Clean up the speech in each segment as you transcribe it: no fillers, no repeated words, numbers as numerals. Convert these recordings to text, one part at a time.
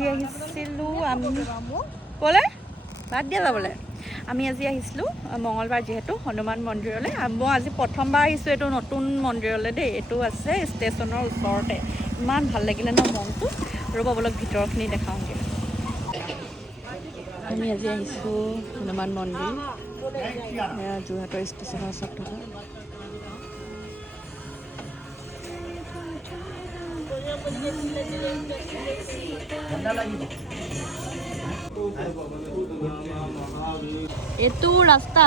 আজি আহিছিলোঁ আমি ক'লে বাদ দিয়া যাবলৈ আমি আজি আহিছিলোঁ মঙলবাৰ যিহেতু হনুমান মন্দিৰলৈ মই আজি প্ৰথমবাৰ আহিছোঁ এইটো নতুন মন্দিৰলৈ দেই এইটো আছে ষ্টেচনৰ ওচৰতে ইমান ভাল লাগিলে ন মনটো ৰ'ব বলক ভিতৰখিনি দেখাওঁগৈ আমি আজি আহিছোঁ হনুমান মন্দিৰ যোৰহাটৰ ষ্টেচনৰ ওচৰত থকা এইটো ৰাস্তা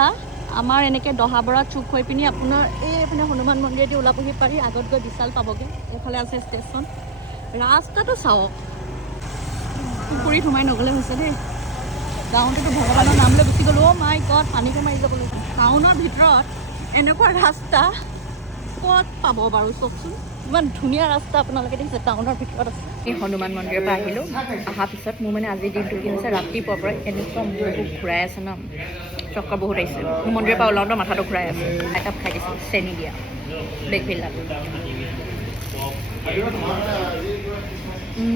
আমাৰ এনেকৈ দহাবৰা চুক হৈ পিনি আপোনাৰ এইপিনে হনুমান মন্দিৰেদি ওলাবহি পাৰি আগত গৈ বিশাল পাবগৈ এইফালে আছে ষ্টেচন ৰাস্তাটো চাওক পুখুৰীত সোমাই নগ'লে হৈছে দেই গাঁৱতেতো ভগৱানৰ নাম লৈ গুচি গ'লোঁ অ' মাই গড পানীকে মাৰি যাব লাগিব টাউনৰ ভিতৰত এনেকুৱা ৰাস্তা ক'ত পাব বাৰু চাওকচোন ইমান ধুনীয়া ৰাস্তা আপোনালোকে দেখিছে টাউনৰ ভিতৰত আছে এই হনুমান মন্দিৰৰ পৰা আহিলোঁ অহাৰ পিছত মোৰ মানে আজিৰ দিনটো কি হৈছে ৰাতিপুৱাৰ পৰা এনেকুৱা মূৰটো ঘূৰাই আছে ন চক্কৰ বহুত আহিছে মোৰ মন্দিৰৰ পৰা ওলাওঁতে মাথাটো ঘূৰাই আছে একাপ খাই দিছোঁ চেনি দিয়া ব্লেকভিল্লাত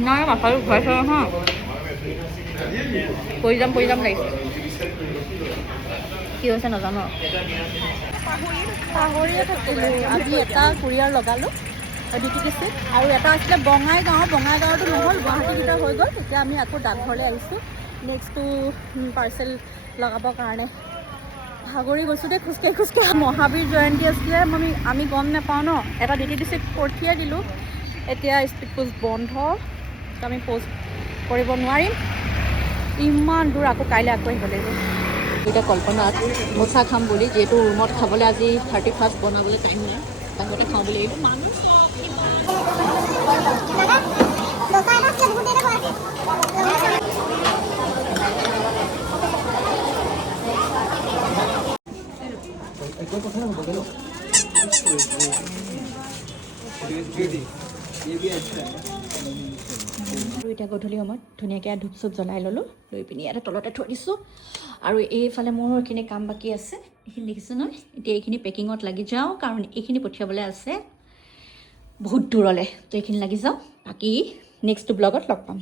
নাই মাথাটো ঘূৰাইছে নহয় পৰি যাম লাগিছে কি হৈছে নাজানো পাহৰিয়ে থাকিলোঁ আজি এটা কুৰিয়াৰ লগালোঁ ডিটিকিচিত আৰু এটা আছিলে বঙাইগাঁৱতো নহ'ল গুৱাহাটীৰ ভিতৰত হৈ গ'ল এতিয়া আমি আকৌ ডাকঘৰলৈ আহিছোঁ নেক্সটটো পাৰ্চেল লগাবৰ কাৰণে ভাগৰি গৈছোঁ দেই খোজকাঢ়ি মহাবীৰ জয়ন্তী আছিলে আমি গম নাপাওঁ ন এটা ডিটিকিচিত পঠিয়াই দিলোঁ এতিয়া স্পীড পোষ্ট বন্ধ আমি পোষ্ট কৰিব নোৱাৰিম ইমান দূৰ আকৌ কাইলৈ আকৌ আহিব লাগিব এতিয়া কল্পনাত মোচা খাম বুলি যিহেতু ৰুমত খাবলৈ আজি 31st বনাবলৈ টাইম নাই বাহিৰতে খাওঁ বুলি আহিলোঁ মানুহ আৰু এতিয়া গধূলি সময়ত ধুনীয়াকৈ ধূপ চুপ জ্বলাই ল'লোঁ লৈ পিনি ইয়াতে তলতে থৈ দিছোঁ আৰু এইফালে মোৰ এইখিনি কাম বাকী আছে এইখিনি দেখিছোঁ নহয় এতিয়া এইখিনি পেকিঙত লাগি যাওঁ কাৰণ এইখিনি পঠিয়াবলৈ আছে বহুত দূৰলৈ তো এইখিনি লাগি যাওঁ বাকী নেক্সটটো ব্লগত লগ পাম